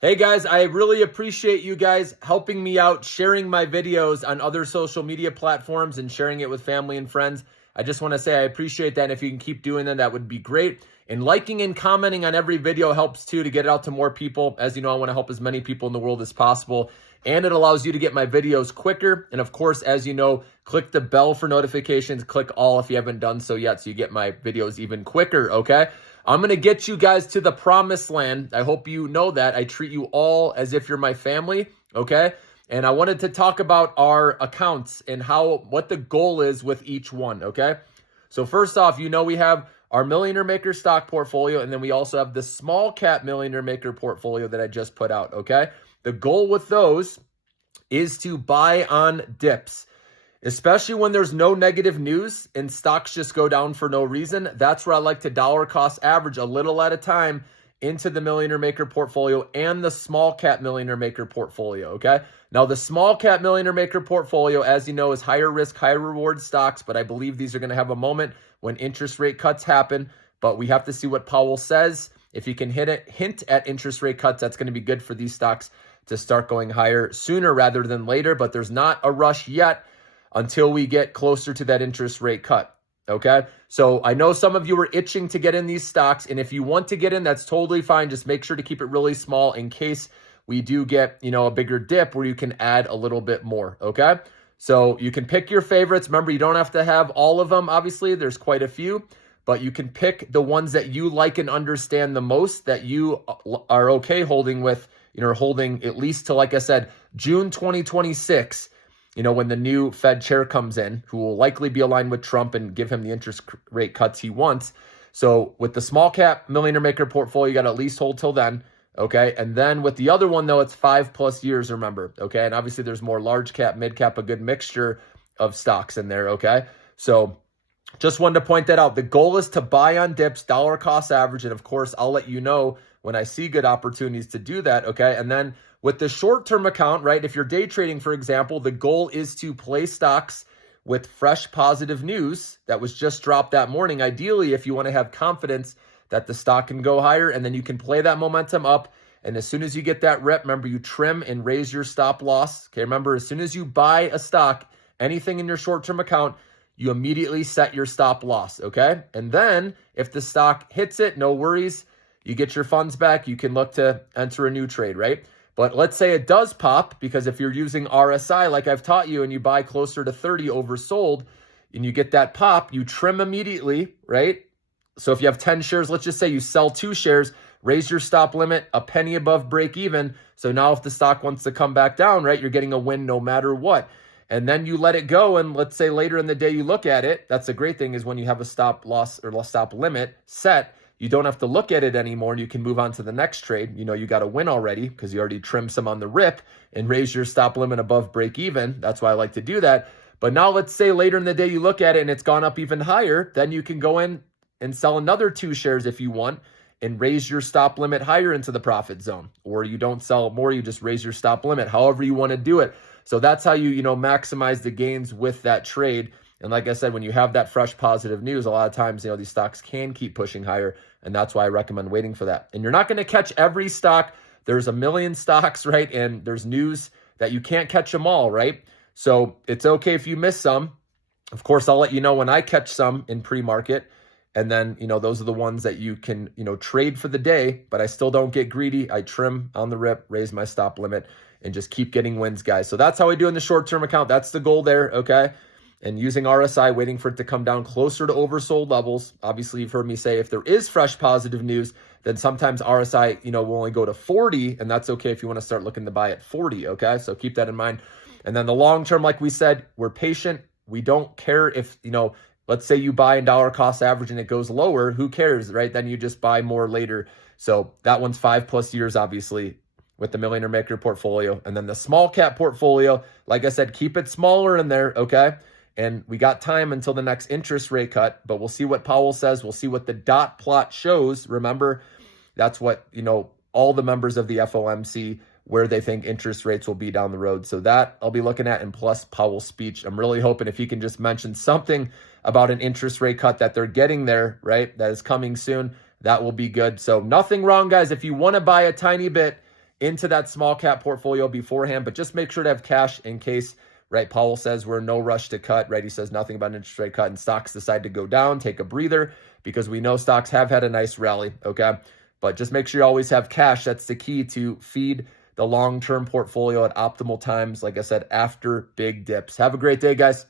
Hey guys, I really appreciate you guys helping me out, sharing my videos on other social media platforms and sharing it with family and friends. I just want to say I appreciate that. And if you can keep doing that would be great. And liking and commenting on every video helps too to get it out to more people. As you know, I want to help as many people in the world as possible. And it allows you to get my videos quicker. And of course, as you know, click the bell for notifications, click all if you haven't done so yet, so you get my videos even quicker, okay? I'm going to get you guys to the promised land. I hope you know that. I treat you all as if you're my family, okay? And I wanted to talk about our accounts and what the goal is with each one, okay? So first off, you know we have our Millionaire Maker stock portfolio, and then we also have the small cap Millionaire Maker portfolio that I just put out, okay? The goal with those is to buy on dips, especially when there's no negative news and stocks just go down for no reason. That's where I like to dollar cost average a little at a time into the Millionaire Maker portfolio and the small cap Millionaire Maker portfolio, okay? Now, the small cap Millionaire Maker portfolio, as you know, is higher risk, higher reward stocks, but I believe these are going to have a moment when interest rate cuts happen, but we have to see what Powell says. If he can hint at interest rate cuts, that's going to be good for these stocks to start going higher sooner rather than later, but there's not a rush yet until we get closer to that interest rate cut, okay? So I know some of you are itching to get in these stocks, and if you want to get in, that's totally fine. Just make sure to keep it really small in case we do get, a bigger dip where you can add a little bit more, okay? So you can pick your favorites. Remember, you don't have to have all of them, obviously. There's quite a few, but you can pick the ones that you like and understand the most that you are okay holding with, holding at least to, like I said, June 2026, when the new Fed chair comes in, who will likely be aligned with Trump and give him the interest rate cuts he wants. So with the small cap Millionaire Maker portfolio, you got to at least hold till then, okay? And then with the other one, though, it's 5+ years, remember, okay? And obviously there's more large cap, mid cap, a good mixture of stocks in there, okay? So just wanted to point that out. The goal is to buy on dips, dollar cost average, and of course, I'll let you know when I see good opportunities to do that, okay? And then with the short-term account, right, if you're day trading, for example, the goal is to play stocks with fresh positive news that was just dropped that morning. Ideally, if you want to have confidence that the stock can go higher, and then you can play that momentum up. And as soon as you get that rep, remember, you trim and raise your stop loss. Okay, remember, as soon as you buy a stock, anything in your short-term account, you immediately set your stop loss, okay? And then if the stock hits it, no worries. You get your funds back. You can look to enter a new trade, right? But let's say it does pop, because if you're using RSI like I've taught you and you buy closer to 30 oversold and you get that pop, you trim immediately, right? So if you have 10 shares, let's just say you sell 2 shares, raise your stop limit a penny above break even. So now if the stock wants to come back down, right, you're getting a win no matter what. And then you let it go, and let's say later in the day you look at it. That's the great thing, is when you have a stop loss or stop limit set, you don't have to look at it anymore, and you can move on to the next trade. You got a win already because you already trimmed some on the rip and raised your stop limit above break even. That's why I like to do that. But now let's say later in the day you look at it and it's gone up even higher. Then you can go in and sell another 2 shares if you want and raise your stop limit higher into the profit zone. Or you don't sell more, you just raise your stop limit, however you want to do it. So that's how you maximize the gains with that trade. And like I said, when you have that fresh positive news, a lot of times, these stocks can keep pushing higher. And that's why I recommend waiting for that. And you're not going to catch every stock. There's a million stocks, right? And there's news that you can't catch them all, right? So it's okay if you miss some. Of course, I'll let you know when I catch some in pre-market. And then, those are the ones that you can, trade for the day, but I still don't get greedy. I trim on the rip, raise my stop limit, and just keep getting wins, guys. So that's how I do in the short-term account. That's the goal there, okay? And using RSI, waiting for it to come down closer to oversold levels. Obviously, you've heard me say if there is fresh positive news, then sometimes RSI, will only go to 40, and that's okay if you want to start looking to buy at 40, okay? So keep that in mind. And then the long term, like we said, we're patient. We don't care if, let's say you buy in dollar cost average and it goes lower, who cares, right? Then you just buy more later. So that one's 5+ years, obviously, with the Millionaire Maker portfolio. And then the small cap portfolio, like I said, keep it smaller in there, okay? And we got time until the next interest rate cut, but we'll see what Powell says. We'll see what the dot plot shows. Remember, that's what, all the members of the FOMC, where they think interest rates will be down the road. So that I'll be looking at, and plus Powell's speech. I'm really hoping if he can just mention something about an interest rate cut that they're getting there, right? That is coming soon. That will be good. So nothing wrong, guys. If you want to buy a tiny bit into that small cap portfolio beforehand, but just make sure to have cash in case, right? Powell says we're in no rush to cut, right? He says nothing about an interest rate cut and stocks decide to go down, take a breather, because we know stocks have had a nice rally, okay? But just make sure you always have cash. That's the key to feed the long-term portfolio at optimal times, like I said, after big dips. Have a great day, guys.